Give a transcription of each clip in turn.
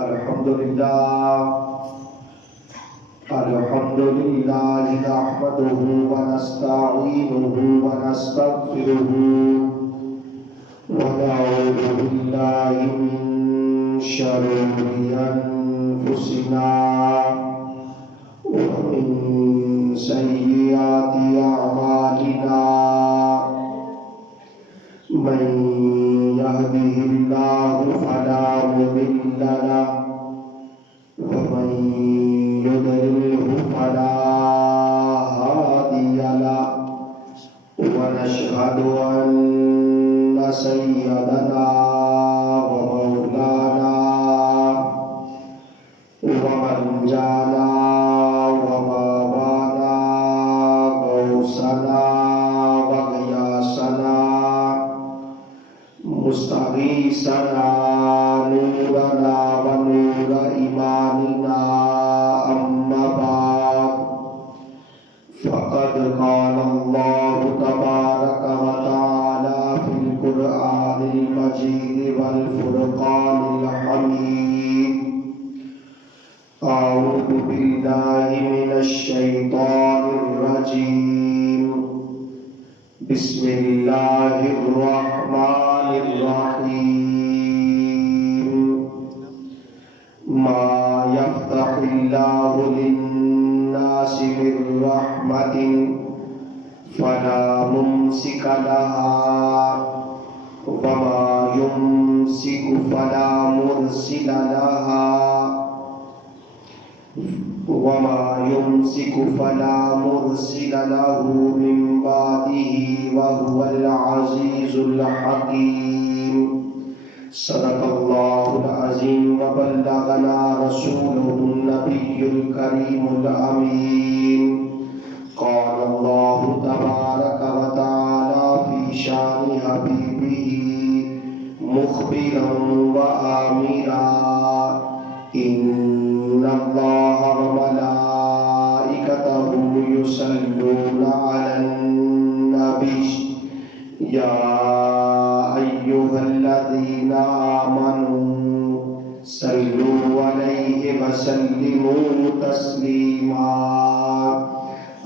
الحمد لله نحمده ونستعينه ونستغفره ونعوذ بالله من شرور أنفسنا ومن سيئات أعمالنا من يهده الله فلا مضل له ومن يضلله فلا هادي له ونشهد أن سيدنا ومولانا ومنجانا ومولانا غوثنا وغياثنا مستغيثنا نورنا ونور إيماننا أما بعد فقد قال الله تبارك وتعالى في القرآن المجيد والفرقان الحميد أعوذ بالله من الشيطان الرجيم بسم الله الرحمن الرحيم ما يفتح الله للناس من رحمة فلا ممسك لها وما يمسك فلا مرسل لها وما يمسك فلا مرسل له من بعده وهو العزيز الحكيم صدق الله العظيم وبلغنا رسوله النبي الكريم الأمين قال الله تبارك وتعالى في شان حبيبه مخبرا وآمرا إن الله وملائكته يصلون على النبي يا أيها الذين آمنوا صلوا عليه وسلموا تسليما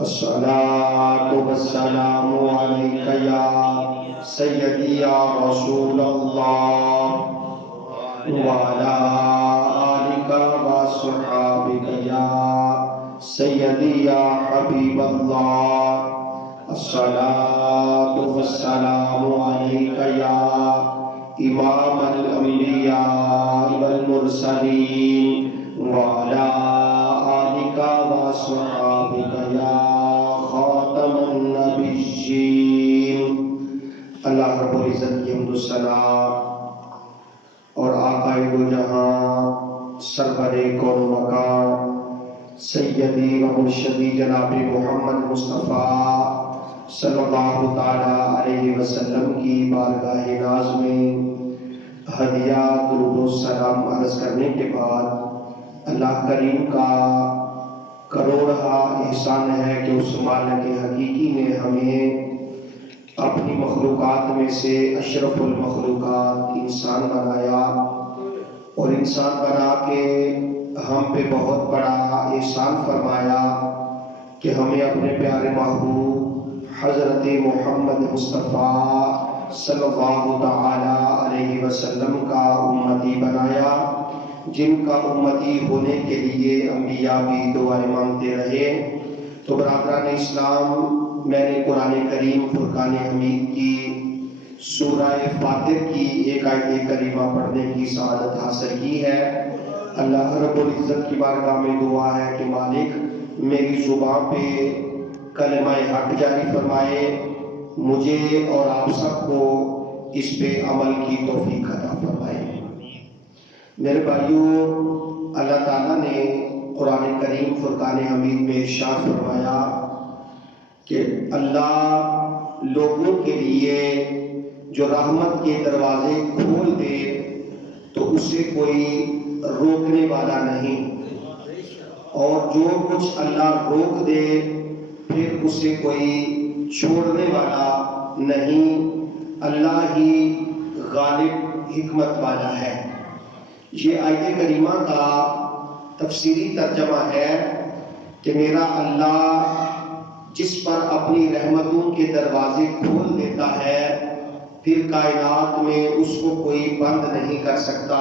الصلاة والسلام عليك يا سيدي يا رسول الله وعلى آلك وصحابك يا سيدي يا حبيب الله الصلاة والسلام عليك يا إمام الأنبياء والمرسلين وعلى آلك وصحابك يا خاتم النبيين اللہ رب العزت کی حمد و ثنا اور آقا دو جہاں سرور کون مکان سیدی و مرشدی جناب محمد مصطفیٰ صلی اللہ تعالیٰ علیہ وسلم کی بارگاہ ناز میں ہدیہ درود و سلام عرض کرنے کے بعد اللہ کریم کا کروڑہا احسان ہے کہ اس مالک حقیقی نے ہمیں اپنی مخلوقات میں سے اشرف المخلوقات انسان بنایا اور انسان بنا کے ہم پہ بہت بڑا احسان فرمایا کہ ہمیں اپنے پیارے محبوب حضرت محمد مصطفیٰ صلی اللہ تعالیٰ علیہ وسلم کا امتی بنایا جن کا امتی ہونے کے لیے انبیاء بھی دعائیں مانگتے رہے۔ تو برادران اسلام، میں نے قرآن کریم فرقان حمید کی سورہ فاتر کی ایک آیت کریمہ پڑھنے کی سعادت حاصل کی ہے۔ اللہ رب العزت کی بارگاہ میں دعا ہے کہ مالک میری زبان پہ کلمہ حق جاری فرمائے، مجھے اور آپ سب کو اس پہ عمل کی توفیق عطا فرمائے۔ میرے بھائیوں، اللہ تعالیٰ نے قرآن کریم فرقان حمید میں ارشاد فرمایا کہ اللہ لوگوں کے لیے جو رحمت کے دروازے کھول دے تو اسے کوئی روکنے والا نہیں، اور جو کچھ اللہ روک دے پھر اسے کوئی چھوڑنے والا نہیں۔ اللہ ہی غالب حکمت والا ہے۔ یہ آیت کریمہ کا تفسیری ترجمہ ہے کہ میرا اللہ جس پر اپنی رحمتوں کے دروازے کھول دیتا ہے پھر کائنات میں اس کو کوئی بند نہیں کر سکتا،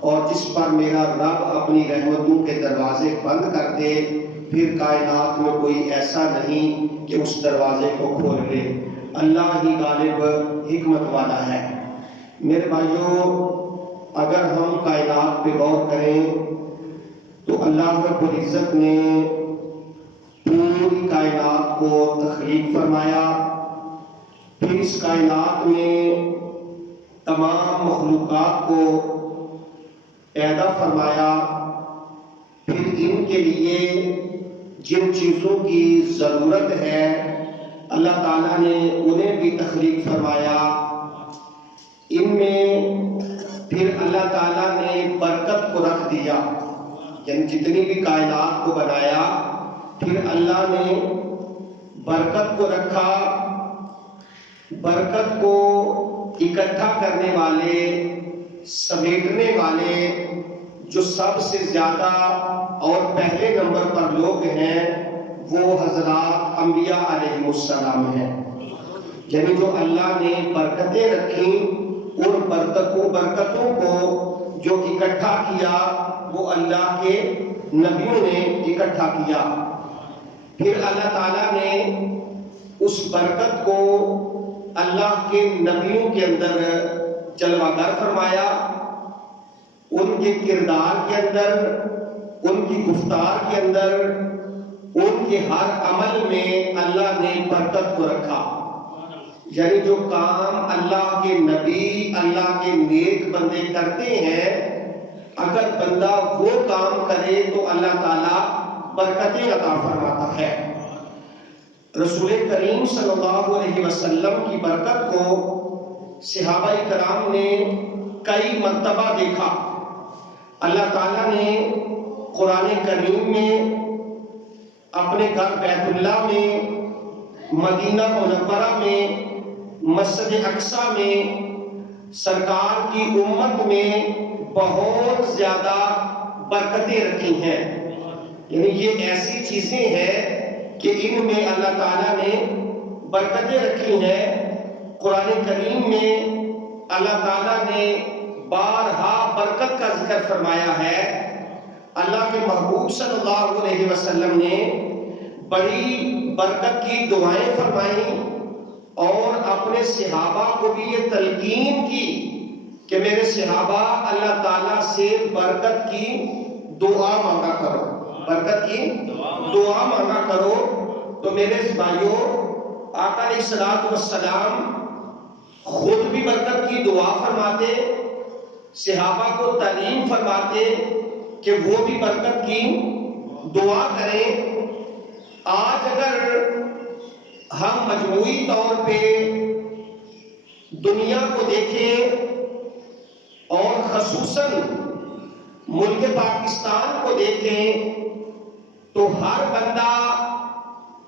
اور جس پر میرا رب اپنی رحمتوں کے دروازے بند کر دے پھر کائنات میں کوئی ایسا نہیں کہ اس دروازے کو کھول لے۔ اللہ ہی غالب حکمت والا ہے۔ میرے بھائیوں، اگر ہم کائنات پہ غور کریں تو اللہ رب العزت نے پوری کائنات کو تخلیق فرمایا، پھر اس کائنات میں تمام مخلوقات کو پیدا فرمایا، پھر ان کے لیے جن چیزوں کی ضرورت ہے اللہ تعالیٰ نے انہیں بھی تخلیق فرمایا۔ ان میں پھر اللہ تعالیٰ نے برکت کو رکھ دیا، یعنی جتنی بھی کائنات کو بنایا پھر اللہ نے برکت کو رکھا۔ برکت کو اکٹھا کرنے والے، سمیٹنے والے جو سب سے زیادہ اور پہلے نمبر پر لوگ ہیں وہ حضرات انبیاء علیہ السلام ہیں، یعنی جو اللہ نے برکتیں رکھیں اور برکتوں کو جو اکٹھا کیا وہ اللہ کے نبیوں نے اکٹھا کیا۔ پھر اللہ تعالیٰ نے اس برکت کو اللہ کے نبیوں کے اندر جلوہ گر فرمایا، ان کے کردار کے اندر، ان کی گفتار کے اندر، ان کے ہر عمل میں اللہ نے برکت کو رکھا۔ یعنی جو کام اللہ کے نبی، اللہ کے نیک بندے کرتے ہیں، اگر بندہ وہ کام کرے تو اللہ تعالیٰ برکتیں عطا فرماتا ہے۔ رسول کریم صلی اللہ علیہ وسلم کی برکت کو صحابہ کرام نے کئی مرتبہ دیکھا۔ اللہ تعالیٰ نے قرآن کریم میں، اپنے گھر بیت اللہ میں، مدینہ منورہ میں، مسجد اقصیٰ میں، سرکار کی امت میں بہت زیادہ برکتیں رکھی ہیں۔ یعنی یہ ایسی چیزیں ہیں کہ ان میں اللہ تعالیٰ نے برکتیں رکھی ہیں۔ قرآن کریم میں اللہ تعالیٰ نے بارہا برکت کا ذکر فرمایا ہے۔ اللہ کے محبوب صلی اللہ علیہ وسلم نے بڑی برکت کی دعائیں فرمائیں اور اپنے صحابہ کو بھی یہ تلقین کی کہ میرے صحابہ اللہ تعالیٰ سے برکت کی دعا مانگا کرو، برکت کی دعا مانگا کرو۔ تو میرے بھائیوں، آقا علیہ الصلوۃ والسلام خود بھی برکت کی دعا فرماتے، صحابہ کو تعلیم فرماتے کہ وہ بھی برکت کی دعا کریں۔ آج اگر ہم مجموعی طور پہ دنیا کو دیکھیں اور خصوصاً ملک پاکستان کو دیکھیں تو ہر بندہ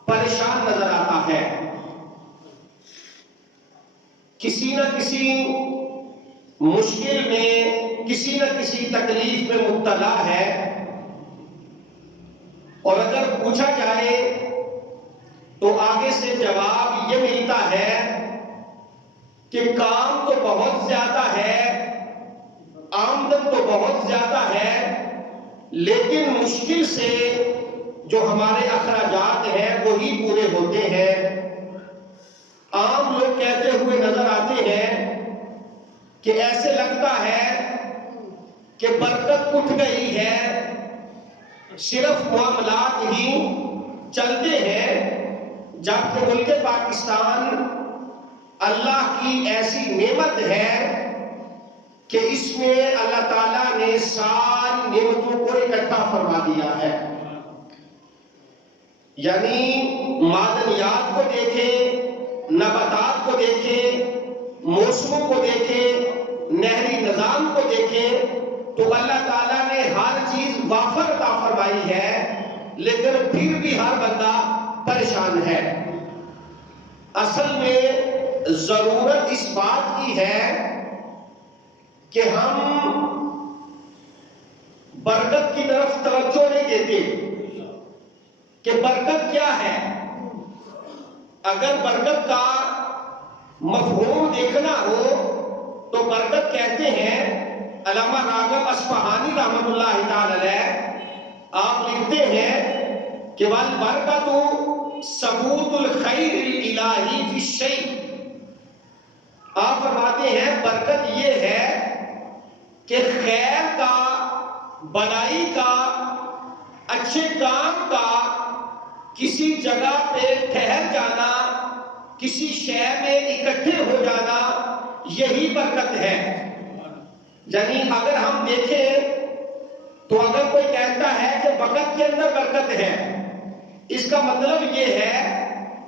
پریشان نظر آتا ہے، کسی نہ کسی مشکل میں، کسی نہ کسی تکلیف میں مبتلا ہے۔ اور اگر پوچھا جائے تو آگے سے جواب یہ ملتا ہے کہ کام تو بہت زیادہ ہے، آمدن تو بہت زیادہ ہے، لیکن مشکل سے جو ہمارے اخراجات ہیں وہی پورے ہوتے ہیں۔ عام لوگ کہتے ہوئے نظر آتے ہیں کہ ایسے لگتا ہے کہ برکت اٹھ گئی ہے، صرف معاملات ہی چلتے ہیں، جبکہ ملک پاکستان اللہ کی ایسی نعمت ہے کہ اس میں اللہ تعالیٰ نے ساری نعمتوں کو اکٹھا فرما دیا ہے۔ یعنی معدنیات کو دیکھیں، نباتات کو دیکھیں، موسموں کو دیکھیں، نہری نظام کو دیکھیں، تو اللہ تعالیٰ نے ہر چیز وافر عطا فرمائی ہے، لیکن پھر بھی ہر بندہ پریشان ہے۔ اصل میں ضرورت اس بات کی ہے کہ ہم برکت کی طرف توجہ نہیں دیتے کہ برکت کیا ہے. اگر برکت کا مفہوم دیکھنا ہو تو برکت کہتے ہیں، علامہ راغب اصفہانی رحمۃ اللہ تعالی علیہ آپ لکھتے ہیں کہ والبرکۃ ثبوت الخیر الالہی فی الشیء. آپ فرماتے ہیں برکت یہ ہے کہ خیر کا، بھلائی کا، اچھے کام کا کسی جگہ پہ ٹھہر جانا، کسی شے میں اکٹھے ہو جانا، یہی برکت ہے. یعنی اگر ہم دیکھیں تو اگر کوئی کہتا ہے کہ وقت کے اندر برکت ہے، اس کا مطلب یہ ہے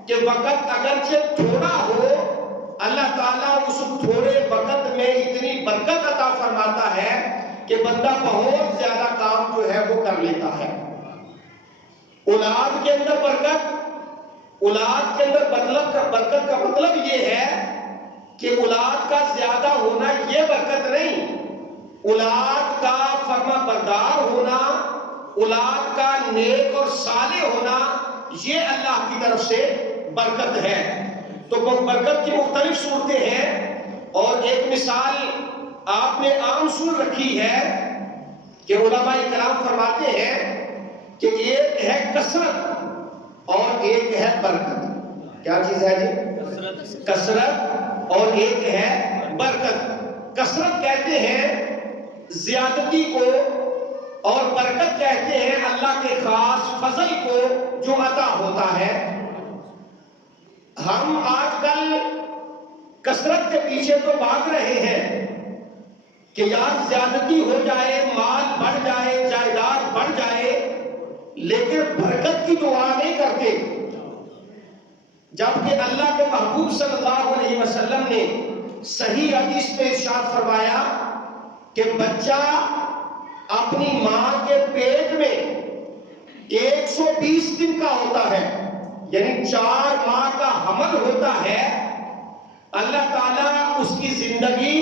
کہ وقت اگرچہ تھوڑا ہو، اللہ تعالیٰ اس تھوڑے وقت میں اتنی برکت عطا فرماتا ہے کہ بندہ بہت زیادہ کام جو ہے وہ کر لیتا ہے. اولاد کے اندر برکت، اولاد کے اندر برکت کا مطلب یہ ہے کہ اولاد کا زیادہ ہونا یہ برکت نہیں، اولاد کا فرما بردار ہونا، اولاد کا نیک اور صالح ہونا، یہ اللہ کی طرف سے برکت ہے. تو برکت کی مختلف صورتیں ہیں، اور ایک مثال آپ نے عام سن رکھی ہے کہ علماء کرام فرماتے ہیں کہ ایک ہے کثرت اور ایک ہے برکت. کیا چیز ہے جی؟ کثرت اور ایک ہے برکت. کثرت کہتے ہیں زیادتی کو، اور برکت کہتے ہیں اللہ کے خاص فضل کو جو عطا ہوتا ہے. ہم آج کل کثرت کے پیچھے تو بھاگ رہے ہیں کہ یار زیادتی ہو جائے، مال بڑھ جائے، جائیداد بڑھ جائے، لیکن برکت کی دعا نہیں کرتے. جبکہ اللہ کے محبوب صلی اللہ علیہ وسلم نے صحیح حدیث میں ارشاد فرمایا کہ بچہ اپنی ماں کے پیٹ میں 120 دن کا ہوتا ہے، یعنی 4 ماہ کا حمل ہوتا ہے. اللہ تعالیٰ اس کی زندگی،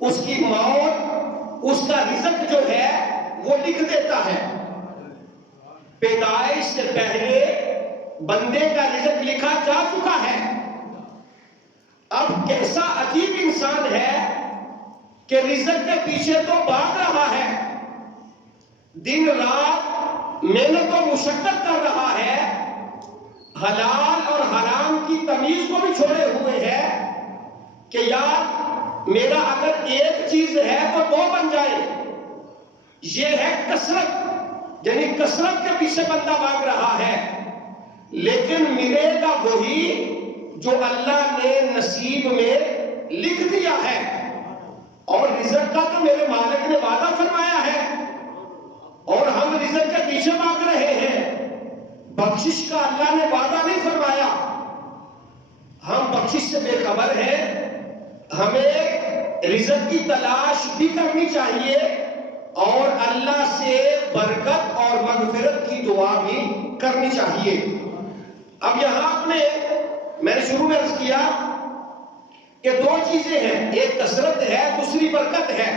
اس کی موت، اس کا رزق جو ہے وہ لکھ دیتا ہے. پیدائش سے پہلے بندے کا رزق لکھا جا چکا ہے. اب کیسا عجیب انسان ہے کہ رزق کے پیچھے تو بھاگ رہا ہے، دن رات محنت و مشقت کر رہا ہے، حلال اور حرام کی تمیز کو بھی چھوڑے ہوئے ہے کہ یار میرا اگر ایک چیز ہے تو 2 بن جائے. یہ ہے کثرت، یعنی کثرت کے پیچھے بندہ بھاگ رہا ہے، لیکن ملے گا وہی جو اللہ نے نصیب میں لکھ دیا ہے. اور رزق کا تو میرے مالک نے وعدہ فرمایا ہے، اور ہم رزق کے پیچھے بھاگ رہے ہیں. بخشش کا اللہ نے وعدہ نہیں فرمایا. ہم بخشش سے بے خبر ہیں. ہمیں رزق کی تلاش بھی کرنی چاہیے اور اللہ سے برکت اور مغفرت کی دعا بھی کرنی چاہیے. اب یہاں میں نے شروع میں عرض کیا کہ 2 چیزیں ہیں، ایک کثرت ہے، دوسری برکت ہے.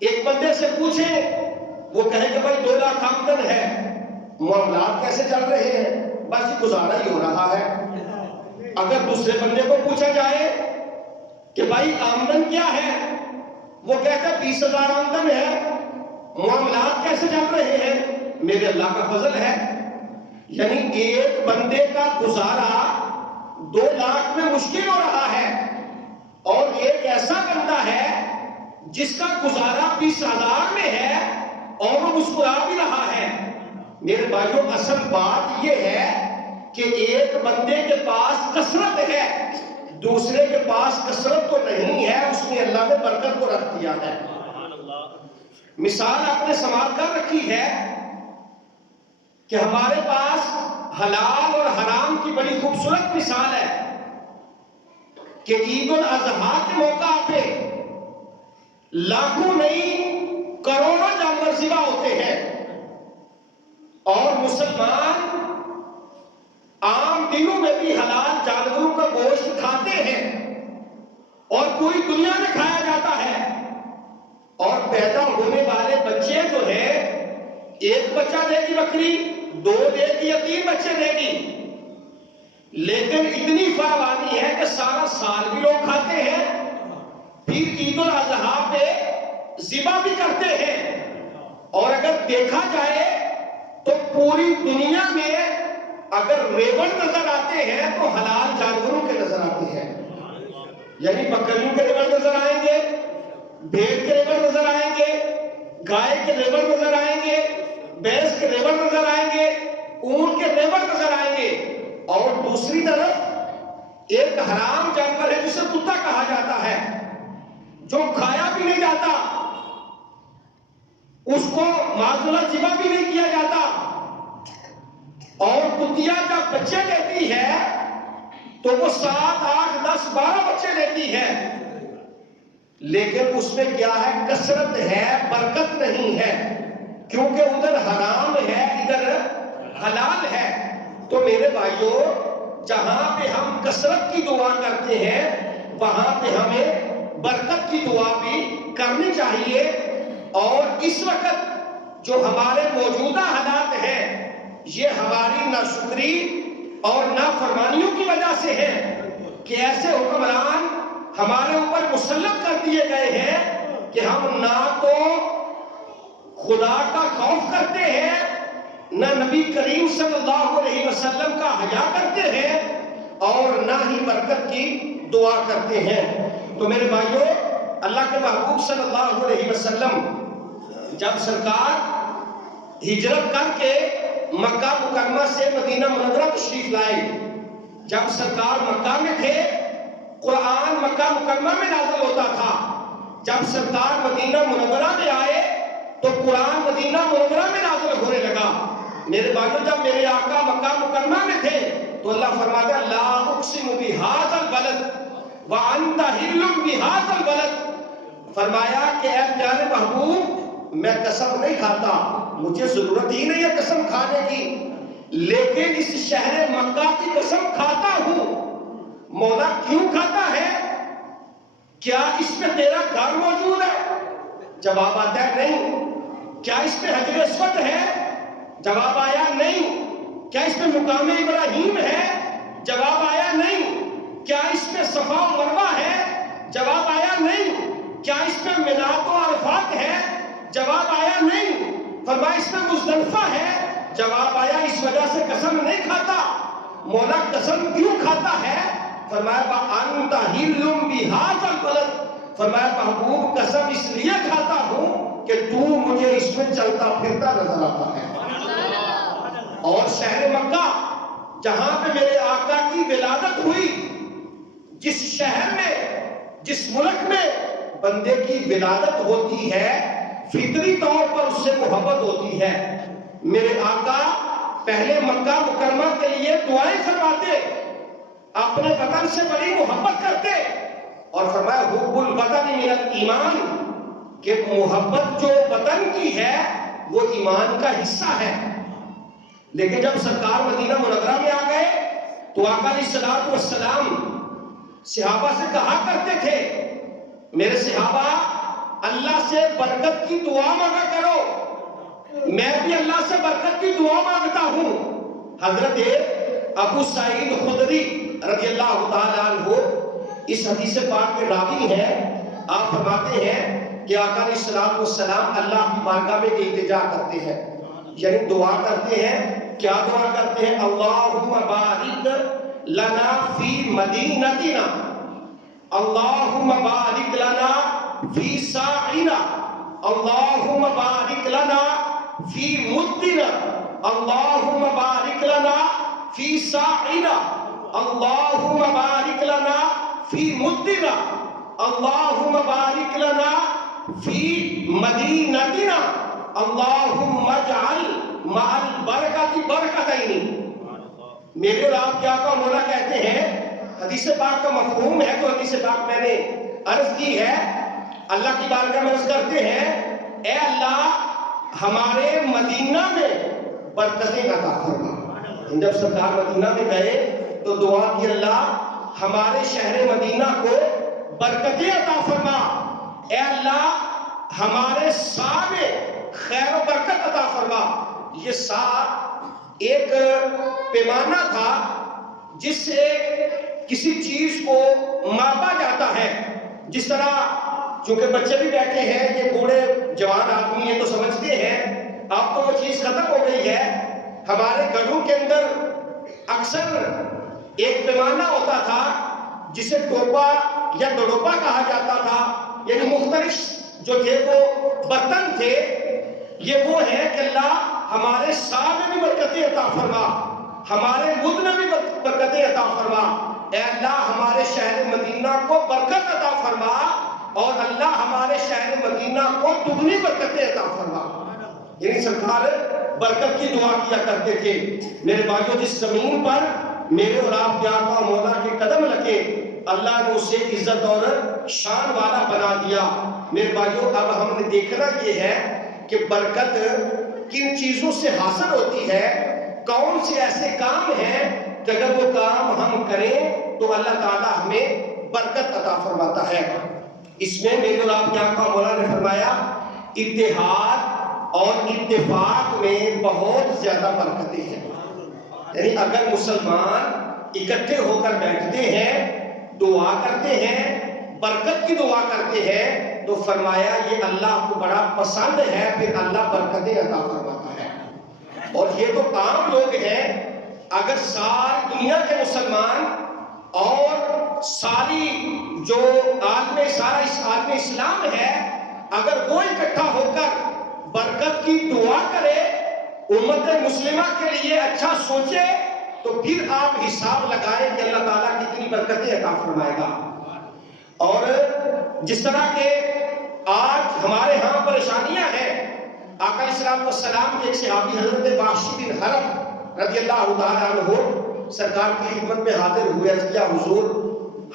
ایک بندے سے پوچھیں، وہ کہے کہ بھائی 2 لاکھ آمدن ہے، معاملات کیسے چل رہے ہیں؟ بس گزارا ہی ہو رہا ہے. اگر دوسرے بندے کو پوچھا جائے کہ بھائی آمدن کیا ہے، وہ کہتا ہے 20,000 آمدن ہے، معاملات کیسے چل رہے ہیں؟ میرے اللہ کا فضل ہے. یعنی ایک بندے کا گزارا 2 لاکھ میں مشکل ہو رہا ہے، اور ایک ایسا بندہ ہے جس کا گزارا 20,000 میں ہے اور وہ مسکرا بھی رہا ہے. میرے بھائیوں، اصل بات یہ ہے کہ ایک بندے کے پاس کثرت ہے، دوسرے کے پاس کثرت تو نہیں ہے، اس میں اللہ نے برکت کو رکھ دیا ہے. مثال آپ نے سماعت کر رکھی ہے کہ ہمارے پاس حلال اور حرام کی بڑی خوبصورت مثال ہے کہ عید الاضحیٰ کے موقع پہ لاکھوں نہیں کروڑوں جانور ذبح ہوتے ہیں، اور مسلمان عام دنوں میں بھی حلال جانوروں کا گوشت کھاتے ہیں، اور پوری دنیا میں کھایا جاتا ہے. اور پیدا ہونے والے بچے جو ایک بچہ دے گی بکری، 2 دے گی یا 3 بچے دے گی، لیکن اتنی فراوانی ہے کہ سارا سال بھی لوگ کھاتے ہیں، پھر عید الاضحیٰ پہ ذبح بھی کرتے ہیں۔ اور اگر دیکھا جائے تو پوری دنیا میں اگر ریوڑ نظر آتے ہیں تو حلال جانوروں کے نظر آتے ہیں، یعنی بکریوں کے ریوڑ نظر آئیں گے، بھیڑ کے ریوڑ نظر آئیں گے، گائے کے ریوڑ نظر آئیں گے، بھینس کے ریوڑ نظر آئیں گے، اونٹ کے ریوڑ نظر آئیں گے۔ اور دوسری طرف ایک حرام جانور ہے جسے کتا کہا جاتا ہے، جو کھایا بھی نہیں جاتا، اس کو معذلہ ذبح بھی نہیں کیا جاتا، اور کتیا جب بچے لیتی ہے تو وہ 7، 8، 10، 12 بچے لیتی ہے، لیکن اس میں کیا ہے؟ کثرت ہے، برکت نہیں ہے، کیونکہ ادھر حرام ہے، ادھر حلال ہے۔ تو میرے بھائیوں، جہاں پہ ہم کثرت کی دعا کرتے ہیں وہاں پہ ہمیں برکت کی دعا بھی کرنی چاہیے۔ اور اس وقت جو ہمارے موجودہ حالات ہیں یہ ہماری ناشکری اور نافرمانیوں کی وجہ سے ہے کہ ایسے حکمران ہمارے اوپر مسلط کر دیے گئے ہیں کہ ہم نہ تو خدا کا خوف کرتے ہیں، نہ نبی کریم صلی اللہ علیہ وسلم کا حیا کرتے ہیں، اور نہ ہی برکت کی دعا کرتے ہیں۔ تو میرے بھائیوں، اللہ کے محبوب صلی اللہ علیہ وسلم جب سرکار ہجرت کر کے مکہ مکرمہ سے مدینہ منورہ تشریف لائے، جب سرکار مکہ میں تھے قرآن مکہ مکرمہ میں نازل ہوتا تھا، جب سرکار مدینہ منورہ میں آئے تو قرآن مدینہ منورہ میں نازل ہونے لگا۔ میرے بھائیوں، جب میرے آقا مکہ مکرمہ میں تھے تو اللہ فرماتا ہے لا اقسم بہذا البلد وانت حل بہذا البلد، فرمایا کہ اے پیارے محبوب، میں قسم نہیں کھاتا، مجھے ضرورت ہی نہیں ہے قسم کھانے کی، لیکن اس شہر مکہ کی قسم کھاتا ہوں۔ مولا کیوں کھاتا ہے؟ کیا اس میں تیرا گھر موجود ہے؟ جواب آتا ہے نہیں۔ کیا اس میں حجر اسود ہے؟ جواب آیا نہیں۔ کیا اس میں مقام ابراہیم ہے؟ جواب آیا نہیں۔ کیا اس میں صفا و مروہ ہے؟ جواب آیا نہیں۔ کیا اس میں مینات و عرفات ہے؟ جواب آیا نہیں۔ فرمایا اس میں مزدلفہ ہے؟ جواب آیا اس وجہ سے قسم نہیں کھاتا۔ مولا قسم کیوں کھاتا ہے؟ فرمایا وَأَنْتَ حِلٌّ بِهَذَا الْبَلَدِ، فرمایا محبوب قسم اس لیے کھاتا ہوں کہ تو مجھے اس میں چلتا پھرتا نظر آتا ہے۔ اور شہر مکہ جہاں پہ میرے آقا کی ولادت ہوئی، جس شہر میں، جس ملک میں بندے کی ولادت ہوتی ہے فطری طور پر اس سے محبت ہوتی ہے۔ میرے آقا پہلے مکہ مکرمہ کے لیے دعائیں فرماتے، اپنے وطن سے بڑی محبت کرتے، اور فرمایا حب الوطن من الایمان، کہ محبت جو وطن کی ہے وہ ایمان کا حصہ ہے۔ لیکن جب سرکار مدینہ منورہ میں آ گئے تو آقا علیہ السلام صحابہ سے کہا کرتے تھے میرے صحابہ اللہ سے برکت کی دعا مانگا کرو، میں بھی اللہ سے برکت کی دعا مانگتا ہوں۔ حضرت ابو سعید خدری رضی اللہ تعالیٰ عنہ اس حدیث پاک کے راوی ہیں۔ آپ فرماتے ہیں کہ آقا علیہ السلام اللہ کی بارگاہ میں التجا کرتے ہیں، یعنی دعا کرتے ہیں۔ کیا دعا کرتے ہیں؟ اللہم بارک لنا فی مدینتنا، اللہم بارک لنا فی ساعنا، اللہم بارک لنا فی مدنا، اللہم بارک لنا فی ساعنا، اللہم بارک لنا فی مدنا، اللہم بارک لنا فی مدینتنا، اللہم اجعل مع البرکۃ برکتین۔ میرے اور آپ کیا کا مولا کہتے ہیں، حدیث پاک کا مفہوم ہے تو حدیث پاک میں نے عرض کی ہے، اللہ کی بارگاہ میں عرض کرتے ہیں اے اللہ ہمارے مدینہ میں برکتیں عطا فرما۔ جب سرکار مدینہ میں گئے تو دعا کی اللہ ہمارے شہر مدینہ کو برکتیں عطا فرما، اے اللہ ہمارے سا میں خیر و برکت عطا فرما۔ یہ سا ایک پیمانہ تھا جس سے کسی چیز کو ماپا جاتا ہے. جس طرح چونکہ بچے بھی بیٹھے ہیں، یہ بوڑھے جوان آدمی ہیں تو سمجھتے ہیں، اب تو وہ چیز ختم ہو گئی ہے. ہمارے گھروں کے اندر اکثر ایک پیمانہ ہوتا تھا جسے ٹوپا یا دڑوپا کہا جاتا تھا. یعنی مختلف جو تھے وہ برتن تھے. یہ وہ ہے کہ اللہ ہمارے سال میں بھی برکتیں عطا فرما، ہمارے ملک میں بھی برکتیں عطا فرما. اے اللہ ہمارے شہر مدینہ کو برکت عطا فرما، اور اللہ ہمارے شہر مدینہ کو دگنی برکتیں عطا فرما. یعنی سرکار برکت کی دعا کیا کرتے تھے. میرے بھائیو، جس زمین پر میرے اور آپ کے آقا مولا کے قدم لگے، اللہ نے اسے عزت اور شان والا بنا دیا. میرے بھائیو، اب ہم نے دیکھنا یہ ہے کہ برکت کن چیزوں سے حاصل ہوتی ہے، کون سے ایسے کام ہیں کہ اگر وہ کام ہم کریں تو اللہ تعالیٰ ہمیں برکت عطا فرماتا ہے. اس میں میرے اور آپ کے آقا مولا نے فرمایا اتحاد اور اتفاق میں بہت زیادہ برکتیں ہیں. یعنی اگر مسلمان اکٹھے ہو کر بیٹھتے ہیں، دعا کرتے ہیں، برکت کی دعا کرتے ہیں، تو فرمایا یہ اللہ کو بڑا پسند ہے، پھر اللہ برکتیں عطا فرماتا ہے. اور یہ تو عام لوگ ہیں. اگر ساری دنیا کے مسلمان اور ساری جو عالم اسلام ہے، اگر وہ اکٹھا ہو کر برکت کی دعا کرے، امت مسلمہ کے لیے اچھا سوچے، تو پھر آپ حساب لگائیں کہ اللہ تعالیٰ کتنی برکتیں عطا فرمائے گا. اور جس طرح کہ آج ہمارے ہاں پریشانیاں ہیں، آقا علیہ السلام کے ایک صحابی حضرت وحشی بن حرب رضی اللہ تعالیٰ عنہ سرکار کی خدمت میں حاضر ہوئے. عرض کیا حضور،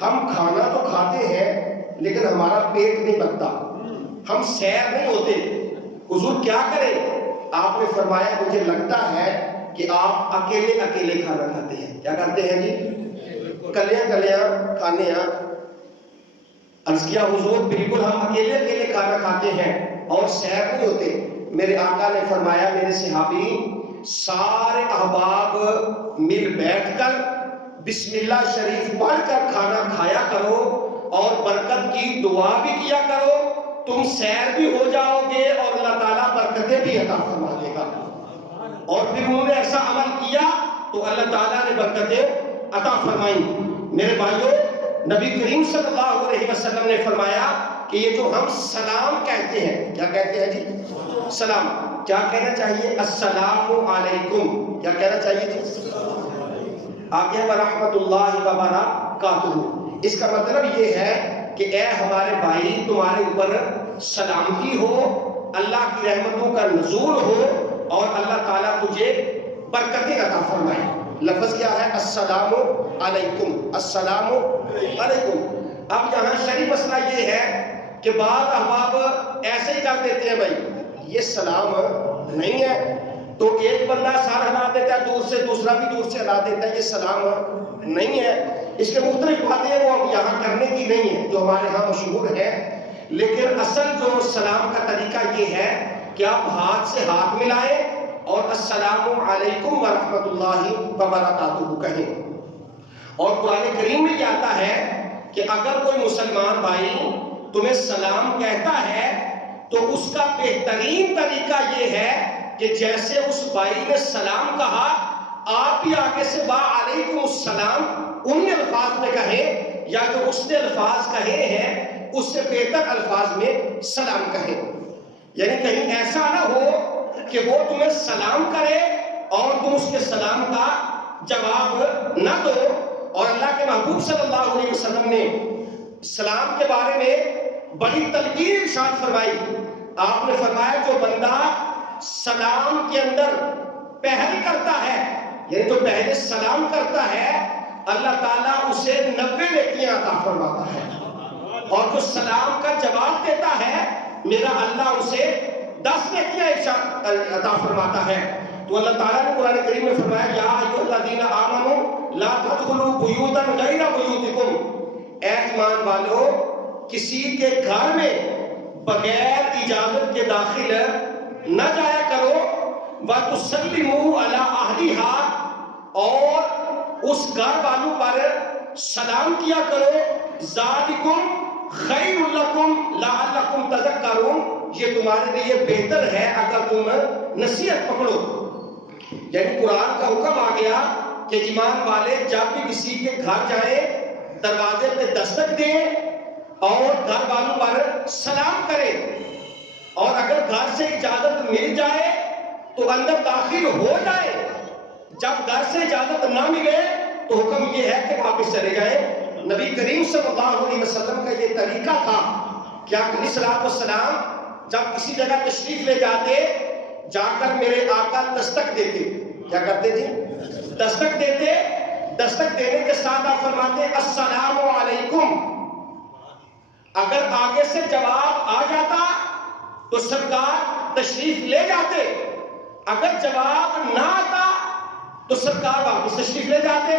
ہم کھانا تو کھاتے ہیں لیکن ہمارا پیٹ نہیں بھرتا، ہم سیر نہیں ہوتے، حضور کیا کریں؟ آپ نے فرمایا مجھے لگتا ہے کہ آپ اکیلے اکیلے کھانا کھاتے ہیں. کیا کرتے ہیں جی؟ کلیاں کلیاں کھانے ہیں. عرض کیا حضور بالکل ہم اکیلے اکیلے کھانا کھاتے ہیں اور سیر نہیں ہوتے. میرے آقا نے فرمایا میرے صحابی، سارے احباب مل بیٹھ کر بسم اللہ شریف پڑھ کر کھانا کھایا کرو اور برکت کی دعا بھی کیا کرو، تم سیر بھی ہو جاؤ گے اور اللہ تعالیٰ برکتیں بھی عطا فرما دے گا. اور پھر انہوں نے ایسا عمل کیا تو اللہ تعالیٰ نے برکتیں عطا فرمائیں. میرے بھائیوں، نبی کریم صلی اللہ علیہ وسلم نے فرمایا کہ یہ جو ہم سلام کہتے ہیں، کیا کہتے ہیں جی؟ سلام. کیا کہنا چاہیے؟ السلام علیکم. کیا کہنا چاہیے جی؟ آگے ورحمۃ اللہ وبرکاتہ. اس کا مطلب یہ ہے کہ اے ہمارے بھائی، تمہارے اوپر سلامتی ہو، اللہ کی رحمتوں کا نزول ہو اور اللہ تعالیٰ تجھے برکتیں عطا فرمائے. لفظ کیا ہے؟ السلام علیکم. السلام علیکم. اب یہاں شرعی مسئلہ یہ ہے کہ بعض احباب ایسے ہی کر دیتے ہیں، بھائی یہ سلام نہیں ہے، تو ایک بندہ سر ہلا دیتا ہے دور سے، دوسرا بھی دور سے ہلا دیتا ہے، یہ سلام نہیں ہے. اس کے مختلف باتیں ہیں، وہ یہاں کرنے کی نہیں ہے، جو ہمارے ہاں مشہور ہے. لیکن اصل جو سلام کا طریقہ یہ ہے کہ آپ ہاتھ سے ہاتھ ملائیں اور السلام علیکم ورحمۃ اللہ وبرکاتہ کہیں. اور قرآن کریم میں یہ آتا ہے کہ اگر کوئی مسلمان بھائی تمہیں سلام کہتا ہے تو اس کا بہترین طریقہ یہ ہے کہ جیسے اس بھائی نے سلام کہا، آپ بھی آگے سے وعلیکم السلام انہی الفاظ میں کہیں، یا جو اس نے الفاظ کہے ہیں اس سے بہتر الفاظ میں سلام کہیں. یعنی کہیں ایسا نہ ہو کہ وہ تمہیں سلام کرے اور تم اس کے سلام کا جواب نہ دو. اور اللہ کے محبوب صلی اللہ علیہ وسلم نے سلام کے بارے میں بڑی تلقین ارشاد فرمائی. آپ نے فرمایا جو بندہ سلام کے اندر پہل کرتا ہے، یعنی جو پہلے سلام کرتا ہے، اللہ تعالیٰ اسے 90 نیکیاں عطا فرماتا ہے. اور جو سلام کا جواب دیتا ہے، میرا اللہ اسے 10 نیکیاں عطا فرماتا ہے. تو اللہ تعالیٰ نے قرآن کریم میں فرمایا یا ایھا الذین آمنوا لا تدخلوا بیوتا غیر بیوتکم. اے ایمان والو، کسی کے گھر میں بغیر اجازت کے داخل نہ جایا کرو وَتُسَلِّمُوا عَلَىٰ أَهْلِهَا، اور اس گھر والوں پر سلام کیا کرو. ذَلِكُمْ خَيْرٌ لَكُمْ لَعَلَّكُمْ تَذَكَّرُونَ، یہ تمہارے لیے بہتر ہے اگر تم نصیحت پکڑو. یعنی قرآن کا حکم آ گیا کہ ایمان والے جب بھی کسی کے گھر جائیں دروازے پہ دستک دیں اور گھر والوں پر سلام کریں، اور اگر گھر سے اجازت مل جائے تو اندر داخل ہو جائے. جب گھر سے اجازت نہ ملے تو حکم یہ ہے کہ واپس چلے جائیں. نبی کریم صلی اللہ علیہ وسلم کا یہ طریقہ تھا کہ آپ علیہ الصلوۃ والسلام جب کسی جگہ تشریف لے جاتے، جا کر میرے آقا دستک دیتے. کیا کرتے جی؟ دستک دیتے. دستک دینے کے ساتھ آپ فرماتے السلام علیکم. اگر آگے سے جواب آ جاتا تو سرکار تشریف لے جاتے، اگر جواب نہ آتا تو سرکار واپس تشریف لے جاتے.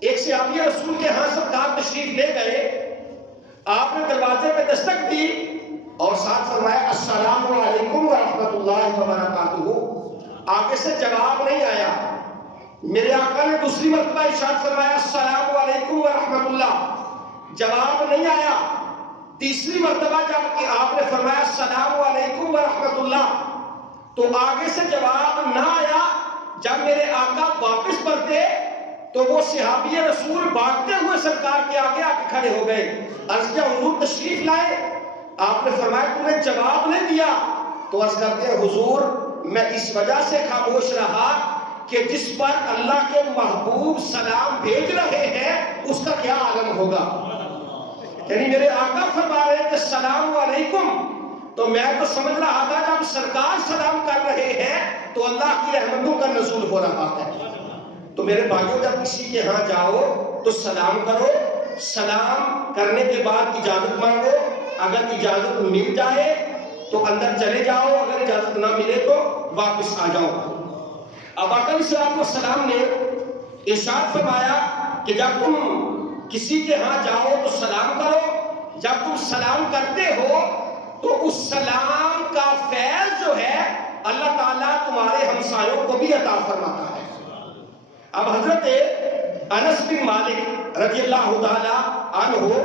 ایک صحابی رسول کے ہاں سرکار تشریف لے گئے، آپ نے دروازے پہ دستک دی اور ساتھ فرمایا السلام علیکم ورحمۃ اللہ وبرکاتہ. آگے سے جواب نہیں آیا. میرے آقا نے دوسری مرتبہ ارشاد فرمایا السلام علیکم ورحمۃ اللہ، جواب نہیں آیا. تیسری مرتبہ جب آپ نے فرمایا السلام علیکم ورحمۃ اللہ تو آگے سے جواب نہ آیا. جب میرے آقا واپس پلٹے تو وہ صحابی رسول بھاگتے ہوئے سرکار کے آگے آ کے کھڑے ہو گئے. عرض کیا حضور تشریف لائے؟ آپ نے فرمایا تم نے جواب نہیں دیا. تو عرض کرتے ہیں حضور میں اس وجہ سے خاموش رہا کہ جس پر اللہ کے محبوب سلام بھیج رہے ہیں اس کا کیا عالم ہوگا. یعنی میرے آقا فرما رہے ہیں کہ السلام علیکم، تو میں تو سمجھ رہا تھا جب سرکار سلام کر رہے ہیں تو اللہ کی رحمتوں کا نزول ہو رہا ہے. تو میرے بھائیوں جب کسی کے ہاں جاؤ تو سلام کرو. سلام کرنے کے بعد اجازت مانگو. اگر اجازت مل جائے تو اندر چلے جاؤ، اگر اجازت نہ ملے تو واپس آ جاؤ. اب آقا علیہ الصلوۃ والسلام نے ارشاد فرمایا کہ جب تم کسی کے ہاں جاؤ تو سلام کرو. جب تم سلام کرتے ہو تو اس سلام کا فیض جو ہے اللہ تعالیٰ تمہارے ہمسایوں کو بھی عطا فرماتا ہے. اب حضرت انس بن مالک رضی اللہ تعالیٰ عنہ،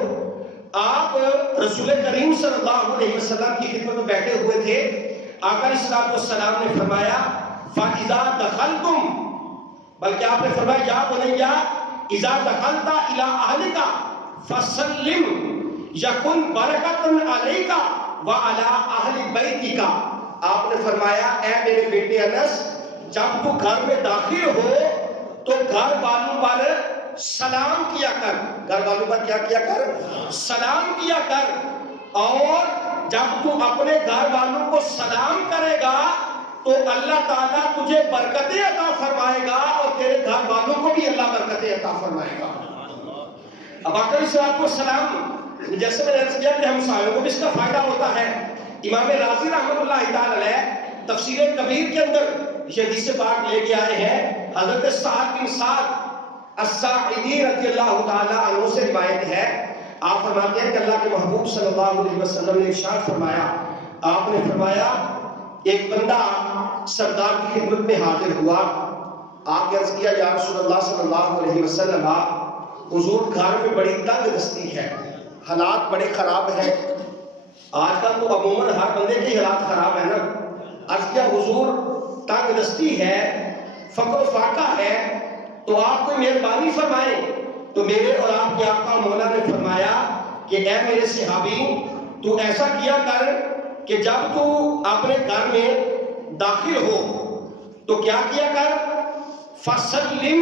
آپ رسول کریم صلی اللہ علیہ وسلم کی خدمت میں بیٹھے ہوئے تھے. آقا علیہ الصلوۃ والسلام نے فرمایا فَإِذَا دَخَلْتُمْ، بلکہ آپ نے فرمایا یا بنیا اِذَا دَخَلْتَ إِلَىٰ أَهْلِكَ فَسَلِّمْ يَكُنْ بَرَكَةٌ عَلَيْكَ وَعَلَىٰ أَهْلِ بَيْتِكَ. آپ نے فرمایا اے میرے بیٹے انس، جب تو گھر میں داخل ہو تو گھر والوں پر سلام کیا کر. گھر والوں پر کیا کیا کر؟ سلام کیا کر. اور جب تو اپنے گھر والوں کو سلام کرے گا تو اللہ تعالیٰ تجھے برکتیں عطا فرمائے گا اور تیرے گھر والوں کو بھی اللہ برکتیں عطا فرمائے گا. اب آقا علیہ الصلوۃ والسلام جیسے میں نے عرض کیا کہ ہمسایوں کو بھی اس کا فائدہ ہوتا ہے. امام رازی رحمۃ اللہ تعالی علیہ تفسیر کبیر کے اندر یہ حدیث پاک لے کے آئے ہیں. حضرت سعد بن سعد الساعدی رضی اللہ تعالی عنہ سے روایت ہے. آپ فرماتے ہیں کہ اللہ کے محبوب صلی اللہ علیہ وسلم نے ارشاد فرمایا، آپ نے فرمایا ایک بندہ سرکار کی خدمت میں حاضر ہوا. آپ نے عرض کیا یا رسول اللہ صلی اللہ علیہ وسلم، حضور گھر میں بڑی تنگ دستی ہے، حالات بڑے خراب ہیں. آج کل تو عموماً ہر بندے کے حالات خراب ہیں نا. عرض کیا حضور تنگ دستی ہے، فقر و فاقہ ہے، تو آپ کوئی مہربانی فرمائیں. تو میرے اور آپ کے آقا مولا نے فرمایا کہ اے میرے صحابی، تو ایسا کیا کر کہ جب تو اپنے گھر میں داخل ہو تو کیا کیا کر فَسَلِّمْ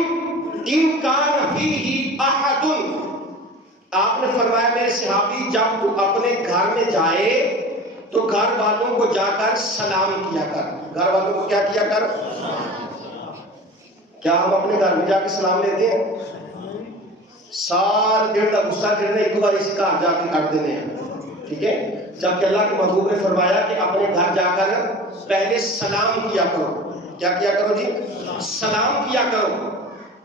إِنْ كَانَ فِيهِ أَحَدٌ. آپ نے فرمایا میرے صحابی جب تو اپنے گھر میں جائے تو گھر والوں کو جا کر سلام کیا کر. گھر والوں کو کیا کیا کر؟ کیا ہم اپنے گھر میں جا کے سلام لیتے ہیں؟ سال ڈیڑھ کا غصہ ڈرنے ایک بار اسی گھر جا کے کر دینے ہیں. ٹھیک ہے، جبکہ اللہ کے محبوب نے فرمایا کہ اپنے گھر جا کر پہلے سلام کیا کرو. کیا کیا کرو جی؟ سلام کیا کرو.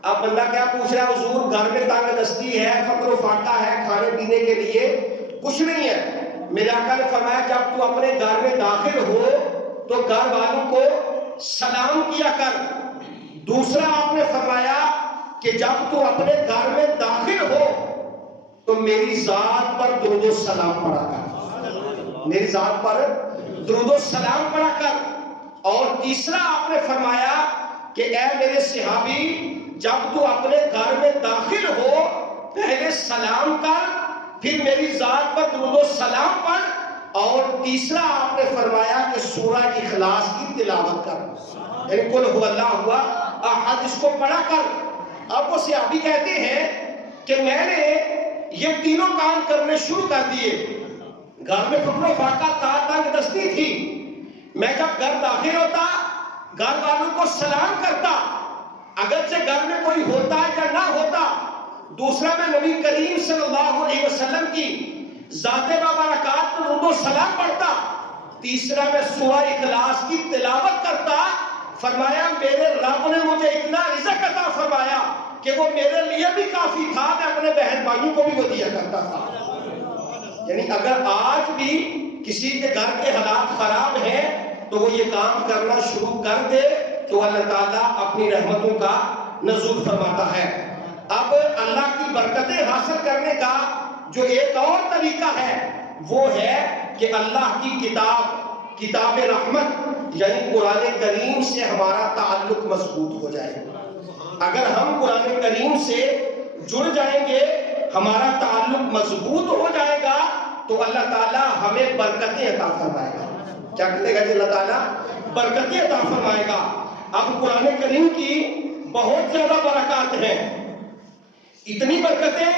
اب بندہ کیا پوچھ رہا ہے حضور گھر میں تنگ دستی ہے، فقر و فاقہ ہے، کھانے پینے کے لیے کچھ نہیں ہے. میرے آقا نے فرمایا جب تو اپنے گھر میں داخل ہو تو گھر والوں کو سلام کیا کر۔ دوسرا آپ نے فرمایا کہ جب تو اپنے گھر میں داخل ہو تو میری ذات پر درود و سلام پڑھا کر، میری ذات پر درود و سلام پڑھا کر۔ اور تیسرا آپ نے فرمایا کہ اے میرے صحابی، جب تو اپنے گھر میں داخل ہو پہلے سلام کر، پھر میری ذات پر درود و سلام پڑھ، اور تیسرا آپ نے فرمایا کہ سورہ اخلاص کی تلاوت کر، یعنی قل هو اللہ احد، اس کو پڑھا کر۔ اب وہ صحابی کہتے ہیں کہ میں نے یہ تینوں کام کرنے شروع کر دیے، گھر میں فقر و فاقہ تھا، تنگ دستی تھی، میں جب گھر داخل ہوتا گھر والوں کو سلام کرتا، اگرچہ گھر میں کوئی ہوتا یا نہ ہوتا۔ دوسرا میں نبی کریم صلی اللہ علیہ وسلم کی ذات بابرکات پر درود و سلام پڑھتا۔ تیسرا میں سورہ اخلاص کی تلاوت کرتا۔ فرمایا میرے رب نے مجھے اتنا رزق عطا فرمایا کہ وہ میرے لیے بھی کافی تھا، میں اپنے بہن بھائیوں کو بھی وہ دیا کرتا تھا۔ یعنی اگر آج بھی کسی کے گھر کے حالات خراب ہیں تو وہ یہ کام کرنا شروع کر دے تو اللہ تعالیٰ اپنی رحمتوں کا نزول فرماتا ہے۔ اب اللہ کی برکتیں حاصل کرنے کا جو ایک اور طریقہ ہے وہ ہے کہ اللہ کی کتاب رحمت یعنی قرآن کریم سے ہمارا تعلق مضبوط ہو جائے۔ اگر ہم قرآن کریم سے جڑ جائیں گے، ہمارا تعلق مضبوط ہو جائے گا تو اللہ تعالیٰ ہمیں برکتیں عطا فرمائے گا۔ کیا کرے گا جی؟ اللہ تعالیٰ برکتیں عطا فرمائے گا۔ اب قرآن کریم کی بہت زیادہ برکات ہیں، اتنی برکتیں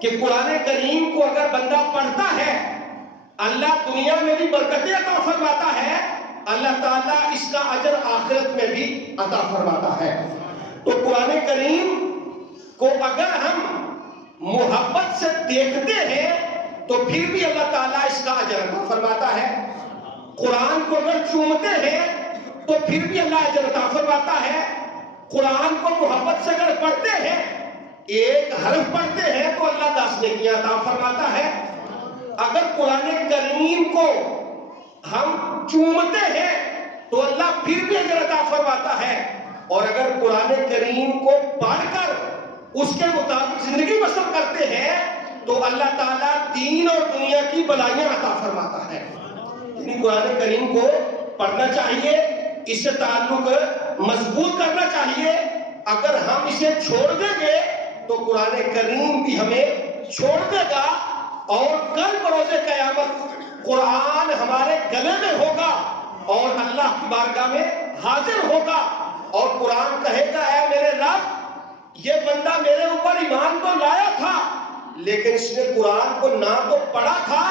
کہ قرآن کریم کو اگر بندہ پڑھتا ہے اللہ دنیا میں بھی برکتیں عطا فرماتا ہے، اللہ تعالیٰ اس کا اجر آخرت میں بھی عطا فرماتا ہے۔ تو قرآن کریم کو اگر ہم محبت سے دیکھتے ہیں تو پھر بھی اللہ تعالیٰ اس کا اجر عطا فرماتا ہے۔ قرآن کو اگر چومتے ہیں تو پھر بھی اللہ اجر عطا فرماتا ہے۔ قرآن کو محبت سے اگر پڑھتے ہیں، ایک حرف پڑھتے ہیں تو اللہ 10 نیکیاں عطا فرماتا ہے۔ اگر قرآن کریم کو ہم چومتے ہیں تو اللہ پھر بھی اجر عطا فرماتا ہے، اور اگر قرآن کریم کو پڑھ کر اس کے مطابق زندگی بسر کرتے ہیں تو اللہ تعالیٰ دین اور دنیا کی بلائیاں عطا فرماتا ہے۔ یعنی قرآن کریم کو پڑھنا چاہیے، اس سے تعلق مضبوط کرنا چاہیے۔ اگر ہم اسے چھوڑ دیں گے تو قرآن کریم بھی ہمیں چھوڑ دے گا، اور کل بروز قیامت قرآن ہمارے گلے میں ہوگا اور اللہ کی بارگاہ میں حاضر ہوگا، اور قرآن کہے گا اے میرے رب، یہ بندہ میرے اوپر ایمان تو لایا تھا لیکن اس نے قرآن کو نہ تو پڑھا تھا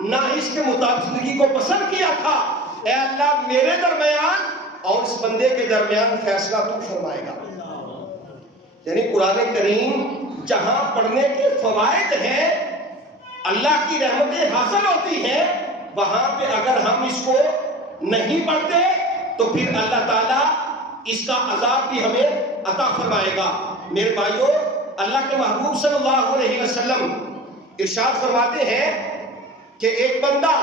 نہ اس کے مطابق زندگی کو پسند کیا تھا، اے اللہ میرے درمیان اور اس بندے کے درمیان فیصلہ تو فرمائے گا۔ یعنی قرآن کریم جہاں پڑھنے کے فوائد ہیں، اللہ کی رحمتیں حاصل ہوتی ہیں، وہاں پہ اگر ہم اس کو نہیں پڑھتے تو پھر اللہ تعالیٰ اس کا عذاب بھی ہمیں عطا فرمائے گا۔ میرے بھائیوں، اللہ کے محبوب صلی اللہ علیہ وسلم ارشاد فرماتے ہیں کہ ایک بندہ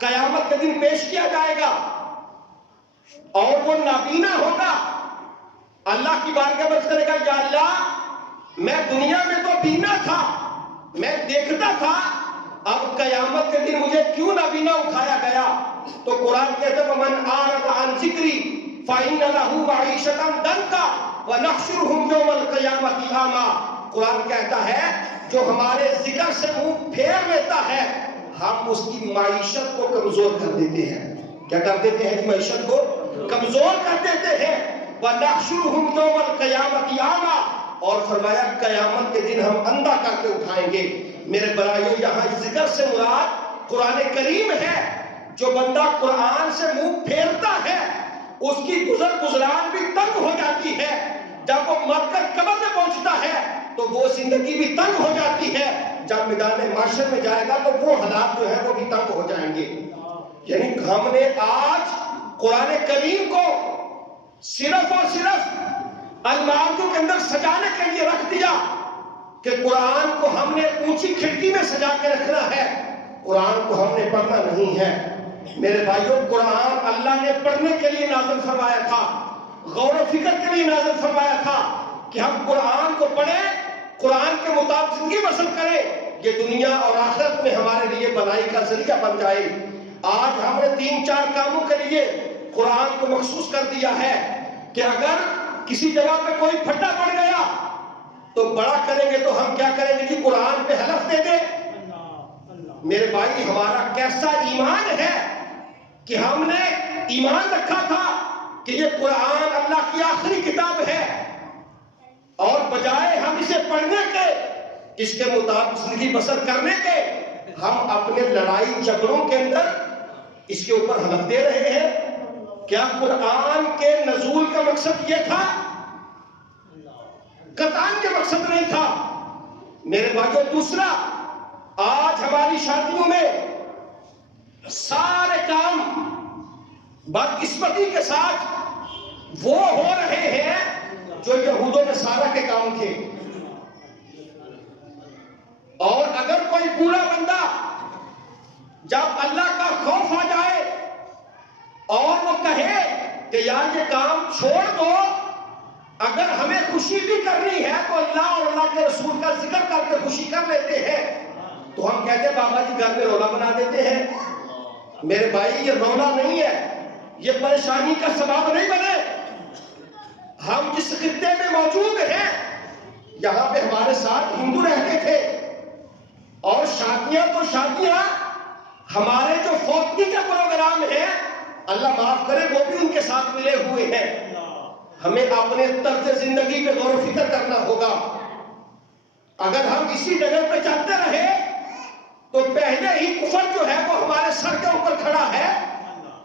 قیامت کے دن پیش کیا جائے گا اور وہ نابینا ہوگا۔ اللہ کی بارگاہ میں کرے گا، یا اللہ میں دنیا میں تو بینا تھا، میں دیکھتا تھا، اب قیامت کے دن مجھے کیوں نابینا اٹھایا گیا؟ تو قرآن کہتا ہے وَمَنْ أَعْرَضَ عَنْ ذِكْرِي فَإِنَّ لَهُ مَعِيشَةً ضَنكًا وَنَحْشُرُهُ يَوْمَ الْقِيَامَةِ أَعْمَىٰ۔ قرآن کہتا ہے جو ہمارے ذکر سے منہ پھیر لیتا ہے ہم اس کی معیشت کو کمزور کر دیتے ہیں۔ کیا کر دیتے ہیں؟ معیشت کو کمزور کر دیتے ہیں۔ وَنَحْشُرُهُ يَوْمَ الْقِيَامَةِ أَعْمَىٰ، اور فرمایا قیامت کے دن ہم اندھا کر کے اٹھائیں گے۔ میرے برائیوں، یہاں ذکر سے مراد قرآن کریم ہے۔ جو بندہ قرآن سے منہ پھیرتا ہے اس کی گزران بھی تنگ ہو جاتی ہے، جب وہ مر کر قبر میں پہنچتا ہے تو وہ زندگی بھی تنگ ہو جاتی ہے، جب میدان محشر میں جائے گا تو وہ حالات جو ہیں وہ بھی تنگ ہو جائیں گے۔ یعنی ہم نے آج قرآن کریم کو صرف اور صرف الماریوں کے اندر سجانے کے لیے رکھ دیا کہ قرآن کو ہم نے اونچی کھڑکی میں سجا کے رکھنا ہے، قرآن کو ہم نے پڑھنا نہیں ہے۔ میرے بھائیوں قرآن اللہ نے پڑھنے کے لیے نازل فرمایا تھا، غور و فکر کے لیے نازل فرمایا تھا کہ ہم قرآن کو پڑھیں، قرآن کے مطابق زندگی بسر کریں، یہ دنیا اور آخرت میں ہمارے لیے بھلائی کا ذریعہ بن جائے۔ آج ہم نے 3-4 کاموں کے لیے قرآن کو مخصوص کر دیا ہے کہ اگر کسی جگہ پہ کوئی پھٹا پڑ گیا تو بڑا کریں گے تو ہم کیا کریں گے کہ قرآن پہ حلف دے دیں۔ میرے بھائی ہمارا کیسا ایمان ہے کہ ہم نے ایمان رکھا تھا کہ یہ قرآن اللہ کی آخری کتاب ہے، اور بجائے ہم اسے پڑھنے کے، اس کے مطابق زندگی بسر کرنے کے، ہم اپنے لڑائی جھگڑوں کے اندر اس کے اوپر حلف دے رہے ہیں۔ کیا قرآن کے نزول کا مقصد یہ تھا؟ قطعاً کے مقصد نہیں تھا۔ میرے بھائیوں دوسرا، آج ہماری شادیوں میں سارے کام بدقسمتی کے ساتھ وہ ہو رہے ہیں جو یہود و نصارہ کے کام تھے، اور اگر کوئی بوڑھا بندہ جب اللہ کا خوف آ جائے اور وہ کہے کہ یار یہ کام چھوڑ دو، اگر ہمیں خوشی بھی کرنی ہے تو اللہ اور اللہ کے رسول کا ذکر کر کے خوشی کر لیتے ہیں، تو ہم کہتے ہیں بابا جی گھر میں رولا بنا دیتے ہیں۔ میرے بھائی یہ رولا نہیں ہے، یہ پریشانی کا سبب نہیں بنے۔ ہم جس خطے میں موجود ہیں یہاں پہ ہمارے ساتھ ہندو رہتے تھے، اور شادیاں تو شادیاں، ہمارے جو فوتگی کے پروگرام ہیں اللہ معاف کرے وہ بھی ان کے ساتھ ملے ہوئے ہیں۔ ہمیں اپنے طرز زندگی پہ غور و فکر کرنا ہوگا۔ اگر ہم اسی جگہ پہ چلتے رہے تو پہلے ہی کفر جو ہے وہ ہمارے سر کے اوپر کھڑا ہے،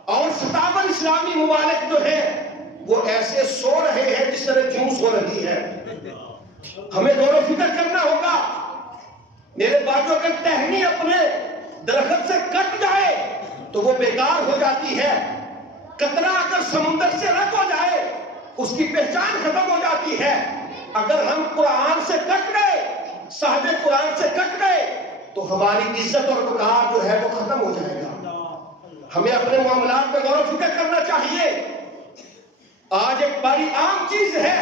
اور 57 اسلامی ممالک جو ہیں وہ ایسے سو رہے ہیں جس طرح جھوس ہو رہی ہے۔ ہمیں غور و فکر کرنا ہوگا۔ میرے بھائیوں اگر ٹہنی اپنے درخت سے کٹ جائے تو وہ بیکار ہو جاتی ہے، قطرہ اگر سمندر سے رد ہو جائے اس کی پہچان ختم ہو جاتی ہے۔ اگر ہم قرآن سے کٹ گئے، صاحب قرآن سے کٹ گئے، تو ہماری عزت اور وقار جو ہے وہ ختم ہو جائے گا۔ ہمیں اپنے معاملات میں غور و فکر کرنا چاہیے۔ آج ایک بڑی عام چیز ہے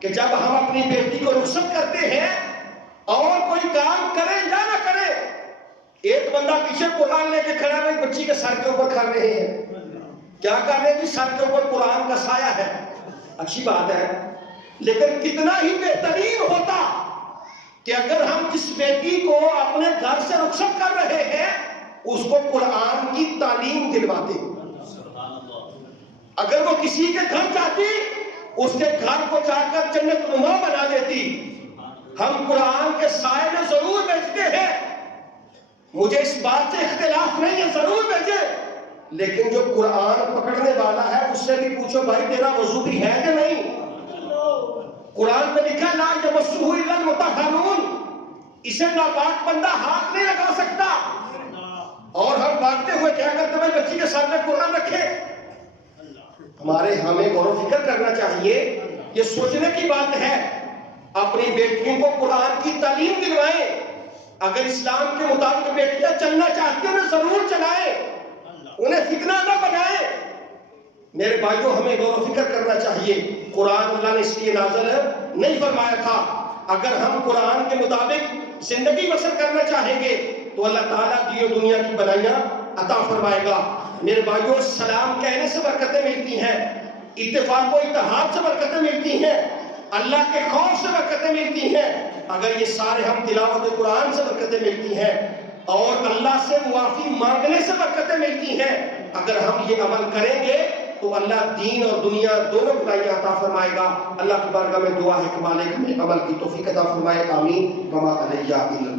کہ جب ہم اپنی بیٹی کو رخصت کرتے ہیں اور کوئی کام کرے یا نہ کرے، ایک بندہ پیچھے قرآن لے کے کھڑا ہے، بچی کے سر کے اوپر کر رہے ہیں۔ کیا کر رہے ہیں؟ سر کے اوپر قرآن کا سایہ ہے، اچھی بات ہے، لیکن کتنا ہی بہترین ہوتا کہ اگر ہم جس بیٹی کو اپنے گھر سے رخصت کر رہے ہیں اس کو قرآن کی تعلیم دلواتے۔ اگر وہ کسی کے گھر جاتی اس کے گھر کو جا کر جنت نما بنا دیتی۔ ہم قرآن کے سائے میں ضرور بیچتے ہیں، مجھے اس بات سے اختلاف نہیں ہے، ضرور بیچے، لیکن جو قرآن پکڑنے والا ہے اس سے بھی پوچھو بھائی تیرا وضو بھی ہے کہ نہیں؟ قرآن میں لکھا لا یمسہ الا المطہرون، اسے ناپاک بندہ ہاتھ نہیں لگا سکتا، اور ہم بھاگتے ہوئے کیا کرتے ہیں؟ بچی کے سامنے قرآن رکھے۔ ہمارے ہمیں غور و فکر کرنا چاہیے، یہ سوچنے کی بات ہے، اپنی بیٹیوں کو قرآن کی تعلیم دلوائیں۔ اگر اسلام کے مطابق بیٹیاں چلنا چاہتی ہیں انہیں ضرور چلائیں، انہیں فتنہ نہ بنائیں۔ میرے بھائیوں ہمیں غور و فکر کرنا چاہیے۔ قرآن اللہ نے اس لیے نازل نہیں فرمایا تھا۔ اگر ہم قرآن کے مطابق زندگی بسر کرنا چاہیں گے تو اللہ تعالیٰ دی و دنیا کی بھلائیاں عطا فرمائے گا۔ میرے بھائیوں سلام کہنے سے برکتیں ملتی ہیں، اتفاق و اتحاد سے برکتیں ملتی ہیں، اللہ کے خوف سے برکتیں ملتی ہیں، اگر یہ سارے ہم تلاوت قرآن سے برکتیں ملتی ہیں، اور اللہ سے معافی مانگنے سے برکتیں ملتی ہیں۔ اگر ہم یہ عمل کریں گے تو اللہ دین اور دنیا دونوں بھلائیاں عطا فرمائے گا۔ اللہ کی بارگاہ میں دعا ہے کہ مالک ہمیں عمل کی توفیق عطا فرمائے، آمین۔ وما علیہ الا